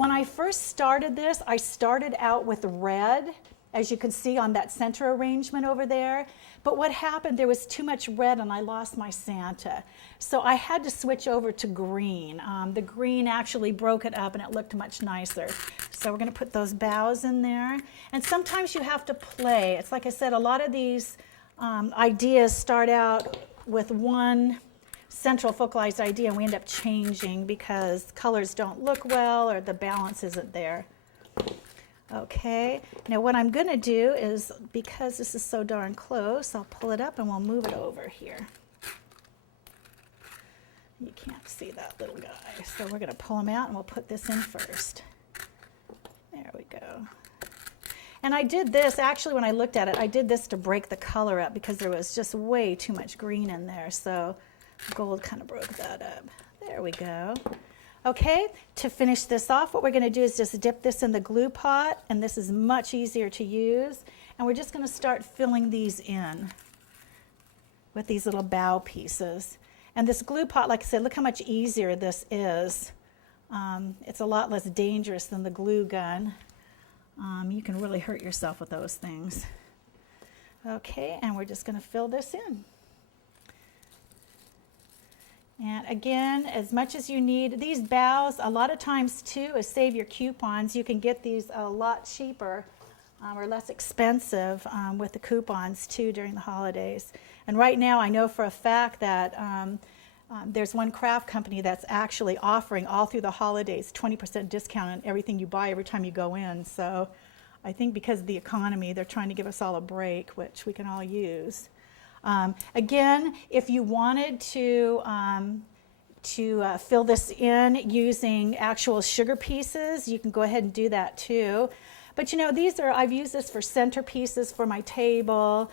When I first started this, I started out with red, as you can see on that center arrangement over there. But what happened, there was too much red and I lost my Santa. So I had to switch over to green. The green actually broke it up and it looked much nicer. So we're going to put those bows in there. And sometimes you have to play. It's like I said, a lot of these ideas start out with one central focalized idea and we end up changing because colors don't look well or the balance isn't there. Okay, now what I'm going to do is, because this is so darn close, I'll pull it up and we'll move it over here. You can't see that little guy, so we're going to pull him out and we'll put this in first. There we go. And I did this, actually when I looked at it, I did this to break the color up because there was just way too much green in there, so gold kind of broke that up. There we go. Okay, to finish this off, what we're going to do is just dip this in the glue pot, and this is much easier to use. And we're just going to start filling these in with these little bow pieces. And this glue pot, like I said, look how much easier this is. It's a lot less dangerous than the glue gun. You can really hurt yourself with those things. Okay, and we're just going to fill this in. And again, as much as you need, these bows, a lot of times too, is save your coupons. You can get these a lot cheaper or less expensive with the coupons too during the holidays. And right now I know for a fact that there's one craft company that's actually offering all through the holidays 20% discount on everything you buy every time you go in. So I think because of the economy, they're trying to give us all a break, which we can all use. Again, if you wanted to fill this in using actual sugar pieces, you can go ahead and do that too. But you know, I've used this for centerpieces for my table,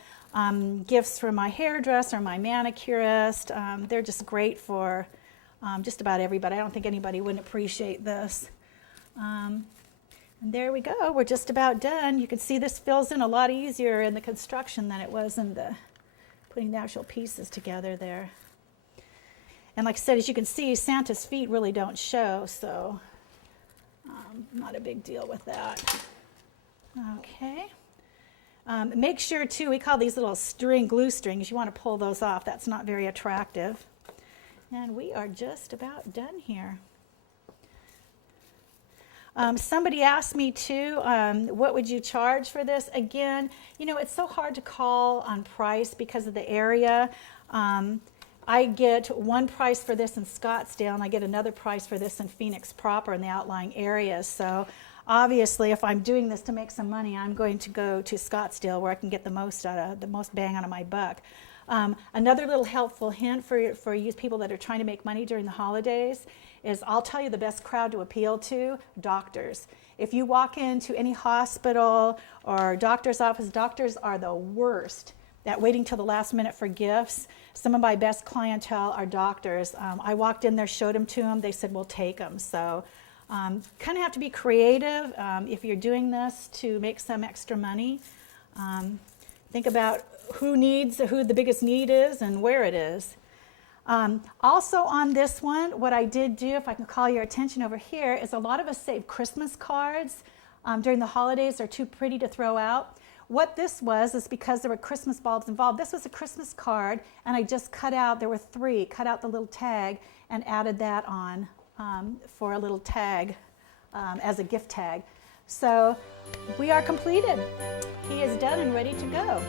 gifts for my hairdresser, my manicurist. They're just great for just about everybody. I don't think anybody wouldn't appreciate this. And there we go. We're just about done. You can see this fills in a lot easier in the construction than it was in the putting the actual pieces together there. And like I said, as you can see, Santa's feet really don't show, so not a big deal with that. Okay. Make sure too, we call these little glue strings, you want to pull those off. That's not very attractive. And we are just about done here. Somebody asked me too, what would you charge for this? Again, you know, it's so hard to call on price because of the area. I get one price for this in Scottsdale, and I get another price for this in Phoenix proper in the outlying areas. So obviously, if I'm doing this to make some money, I'm going to go to Scottsdale where I can get the most bang out of my buck. Another little helpful hint for you people that are trying to make money during the holidays is, I'll tell you the best crowd to appeal to: doctors. If you walk into any hospital or doctor's office, doctors are the worst at waiting till the last minute for gifts. Some of my best clientele are doctors. I walked in there, showed them to them, they said, we'll take them. So kind of have to be creative if you're doing this to make some extra money. Think about who the biggest need is and where it is. Also on this one, what I did do, if I can call your attention over here, is a lot of us save Christmas cards during the holidays. They're too pretty to throw out. What this was is because there were Christmas bulbs involved. This was a Christmas card, and I just cut out, there were 3, cut out the little tag and added that on for a little tag as a gift tag. So we are completed. He is done and ready to go.